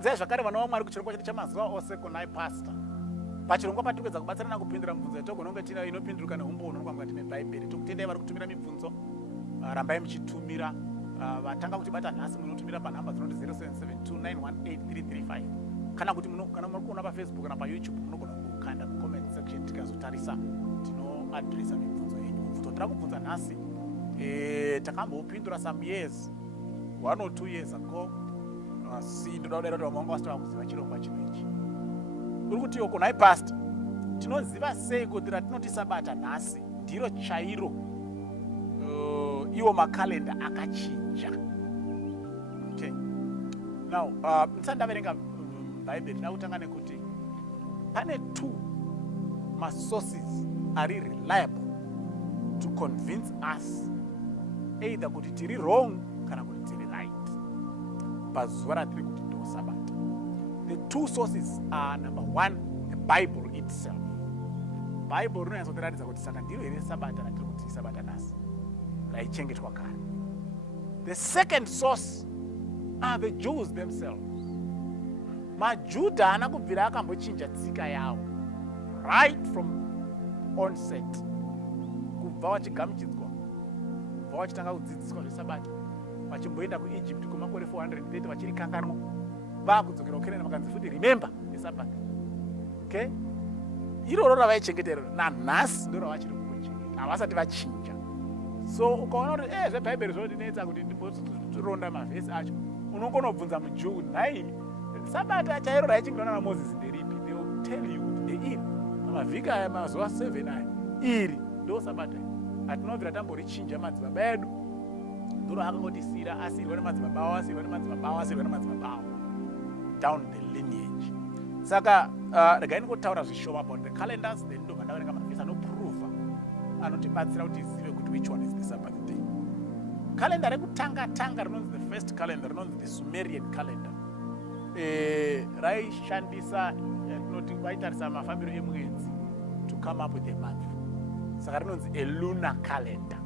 Nzee zvakare vana vaMwari kuchirongwa chedu chamazuva ose kunai pastor. Pachirongwa patikuedza kubatsirana kupindura mibvunzo yatogononge tina inopinduruka neumbono kwanga tine Bhaibheri. Tokutendai vari kutumira mibvunzo, rambai muchitumira. Vatanga kutibata nhasi munotumira panhamba dzinoti 0772918335. Kana kuti kana muri kuona paFacebook kana paYouTube munogona kukanda kucomment section tikazotarisa tinoadresa mibvunzo yenyu. Mubvunzo tiri kubvunza nhasi takambopindura some years 1 or 2 years ago. Si ndoda kudai kuti vamwe vanga vasitava kuziva chirongwa chino ichi. Uri kuti yoko nai pastor tinoziva sei kuti ratinoti sabata nhasi ndiro chairo iwo makalenda akachinja. Okay. Now, ndisati ndaverenga Bhaibheri ndida kutanga nekuti pane 2 masources ari reliable to convince us either kuti tiri wrong kana kuti tiri right pazuva ratiri kuti ndo sabata. The 2 sources are number 1, the Bible itself. Bible rinonyatsotiratidza kuti saka ndiro here sabata ratiri kuti sabata nhasi raichengetwa kare. The second source are the Jews themselves. MaJudha haana kubvira akambochinja tsika yavo right from onset. Kubva vachigamuchidzwa, kubva vachitanga kudzidziswa zvesabata, vachimboenda kuEgypt kwemakore 430 vachiri kanganwa, vakudzokera kuKenani vakanzi futi remember yesabata. Okay? Iroro ravaichengetera nanhasi ndiro ravachiri kungochengeta, havasati vachinja. So ukaona kuti zveBhaibheri zvinodinetsa kuti ndimboronda mavhesi acho, unogona kubvunza muJuu, nhai sabata chairo raichengetwa naMozisi nderipi? They will tell you kuti iri pamavhiki aya mazuva 7 aya iri ndo sabata. Hatinobvira tamborichinja madzibaba edu, ndiro akangotisira asirwa nemadzibaba avo, asirwa nemadzibaba avo, asirwa nemadzibaba avo down the lineage. Saka regai ndingotaura zvishoma about the calendars, then ndobva ndaverenga mavhesi anoprova anotibatsira kuti zive kuti which one is the Sabbath day. Calendar rekutanga rinonzi the first calendar, rinonzi the Sumerian calendar. Raishandisa tinoti vaitarisa mafambiro emwedzi to come up with a month. Saka rinonzi a lunar calendar.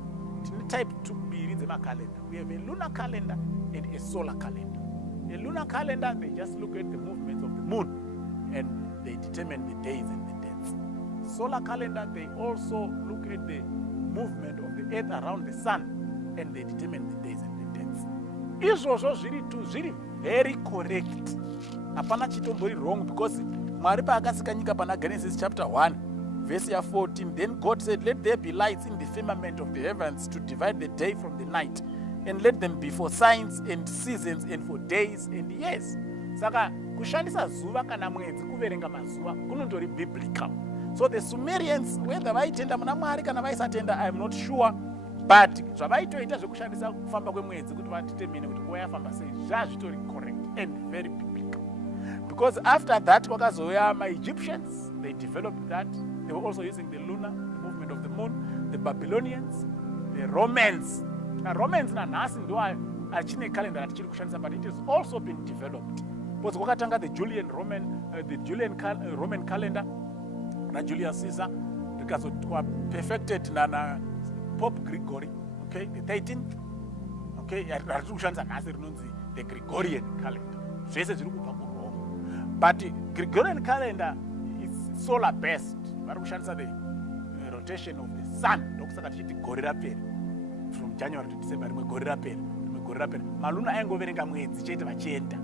Tine type 2 mbiri dzemakalenda. We have a lunar calendar and a solar calendar. A lunar calendar, they just look at the movements of the moon and they determine the days and the dates. Solar calendar, they also look at the movement of the earth around the sun and they determine the days and the dates. Izvozvo zviri very correct. Hapana chitombori wrong, because Mwari paakasika nyika pana Genesis chapter 1 verse 14, then God said, let there be lights in the firmament of the heavens to divide the day from the night, and let them be for signs and seasons and for days and years. Saka kushandisa zuva kana mwedzi kuverenga mazuva kunondori biblical. So the Sumerians, whether vaitenda muna Mwari kana vaisatenda, I am not sure, but zvavaitoita zvekushandisa kufamba kwemwedzi kuti vadetermine kuti nguva yafamba sei zvazvitori correct and very biblical. Because after that kwakazouya ma-Egyptians, they developed that. They were also using the lunar, the movement of the moon. The Babylonians, the Romans. Now Romans nanhasi ndo achine calendar atichiri kushandisa, but it has also been developed. Because kwakatanga the Julian Roman calendar na Julius Caesar, rikazotwa perfected na Pope Gregory, okay, the 13th, okay, ratiri kushandisa nhasi rinonzi the Gregorian calendar. Zvese zviri kubva kuRome. But Gregorian calendar is solar based. Vari kushandisa the rotation of the sun. Ndokusaka tichiti gore rapera. From January to December, rimwe gore rapera. Maluna aingoverenga mwedzi chete vachienda.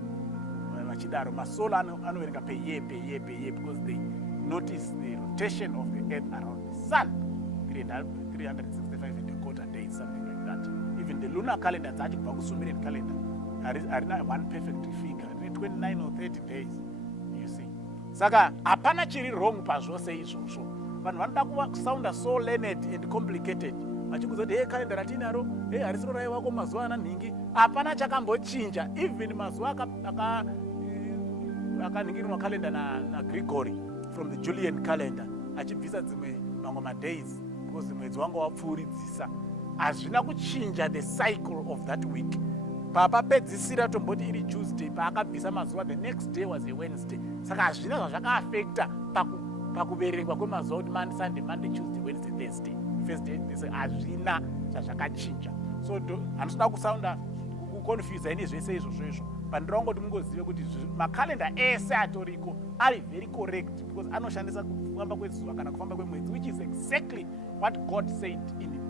Vachidaro masola anoverenga per year, because they notice the rotation of the earth around the sun. 365 and a quarter days, something like that. Even the lunar calendar, dzachibva kuSumerian calendar, harina one perfect figure, 29 or 30 days, you see. Saka hapana chiri wrong pazvose izvozvo. Vanhu vanoda kusounda so learned and complicated. Vachikuzoti calendar ratinaro, harisiro raiva mazuva ananhingi, hapana chakambochinja. Even mazuva akaningirirwa calendar na Gregory from the Julian calendar, achibvisa dzimwe mamwe madays, because mwedzi wanga wapfuuridzisa, hazvina kuchinja the cycle of that week. Papapedzisira tomboti iri Tuesday, paakabvisa mazuva, the next day was a Wednesday. Saka hazvina zvazvakaafekta pakuverengwa kwemazuva kuti Monday, Sunday, Monday, Tuesday, Wednesday, Thursday, first day, hazvina zvazvakachinja. So handisina kusounda kuconfuse ini zvese izvozvo izvo. pandirongoti mungozive kuti makalenda ese atoriko ari very correct because anoshandisa kufamba kwezuva kana kufamba kwemwedzi, which is exactly what God said in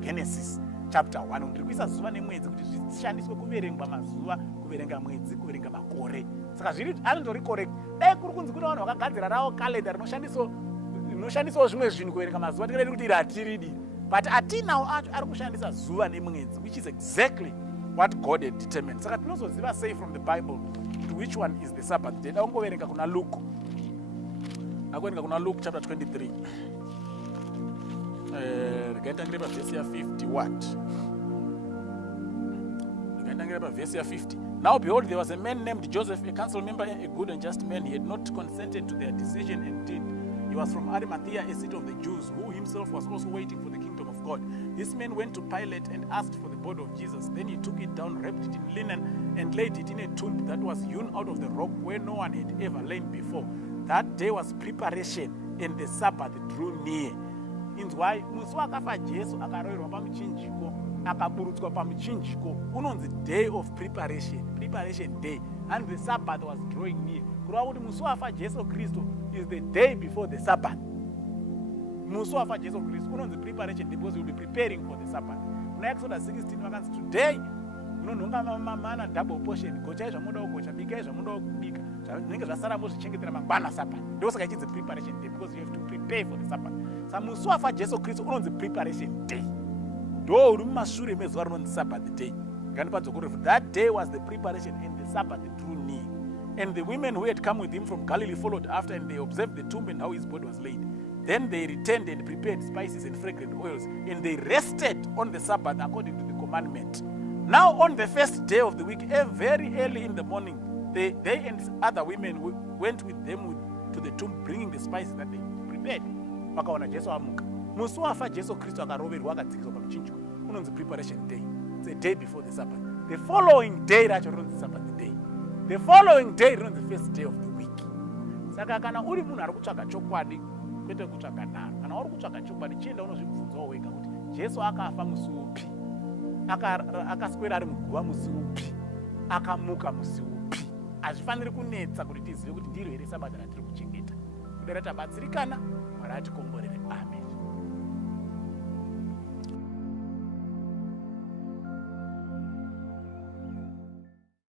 Genesis chapter 1. Ndiri kuisa zuva nemwedzi kuti zvishandiswe kuverengwa mazuva, kuverenga mwedzi, kuverenga makore. Saka zviri anondori correct. Dai kuri kunzi kuna vanhu vakagadzira rawo kalenda rinoshandisawo zvimwe zvinhu kuverenga mazuva, tingaita kuti ratiridi. But atinawo acho ari kushandisa zuva nemwedzi, which is exactly what God had determined. Saka tinozoziva sei from the Bible to which one is the Sabbath day. Daungoverenga kuna Luke. Akuverenga kuna Luke chapter 23. Rikaendangira pavhesi ya50 what? Rikaendangira pavhesi ya50. Now behold, there was a man named Joseph, a council member, a good and just man. He had not consented to their decision and did. He was from Arimathea, a city of the Jews, who himself was also waiting for the kingdom of God. This man went to Pilate and asked for the body of Jesus. Then he took it down, wrapped it in linen, and laid it in a tomb that was hewn out of the rock where no one had ever lain before. That day was preparation, and the Sabbath drew near. Inzwai, musi wakafa Jesu akaroverwa pamuchinjiko, akaburutswa pamuchinjiko, unonzi day of preparation day, and the Sabbath was drawing near. Kureva kuti musi wafa Jesu Kristu is the day before the Sabbath. Musi wafa Jesu Kristu unonzi preparation day because you will be preparing for the Sabbath. Kuna Exodus 16 vakanzi today unonhonga mana double portion, gochai zvamunoda kugocha, bikai zvamunoda kubika, zvinenge zvasara muzvichengetera mangwana Sabbath. Ndosaka ichinzi preparation day because you have to prepare for the Sabbath. Saka musi wafa Jesu Kristu unonzi preparation day. Ndo uri mumashure mezuva rinonzi Sabbath day. That day was the preparation and the Sabbath drew near. And the women who had come with him from Galilee followed after, and they observed the tomb and how his body was laid. Then they returned and prepared spices and fragrant oils, and they rested on the Sabbath according to the commandment. Now on the first day of the week, very early in the morning, they and other women went with them to the tomb, bringing the spices that they prepared. Vakaona Jesu amuka. Musi wafa Jesu Kristu akaroverwa akadzikiswa pamuchinjiko. Unonzi preparation day. It's a day before the Sabbath. The following day racho rinonzi Sabbath day. The following day rinonzi the first day of the week. Saka kana uri munhu ari kutsvaga chokwadi, kwete kutsvaga nharo. Kana uri kutsvaga chokwadi, chienda unozvibvunzawo wega kuti Jesu akafa musi upi? Akaswera ari muguva musi upi? Akamuka musi upi? Hazvifaniri kunetsa kuti tizive kuti ndiro here Sabbath ratiri kuchengeta. Kudera tabatsirikana, Mwari atikomborere. Amen.